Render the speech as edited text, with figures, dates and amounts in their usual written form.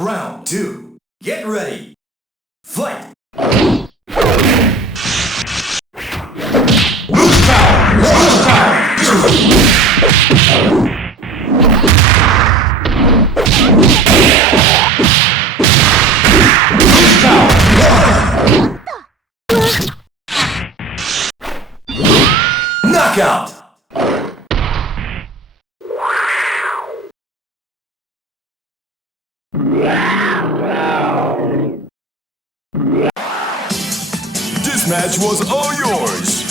Round 2. Get ready. Fight! Move power! Move power! Move power! Knockout! This match was all yours.